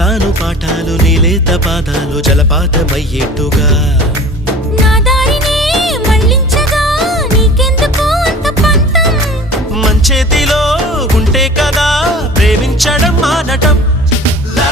చెబుతాను పాఠాలు నీలేత పాదాలు జలపాతమయ్యేట్టుగా నా దారినే మళ్ళించగా నీకెందుకు అంత పంతం మంచేతిలో ఉంటే కదా ప్రేమించడం మానటం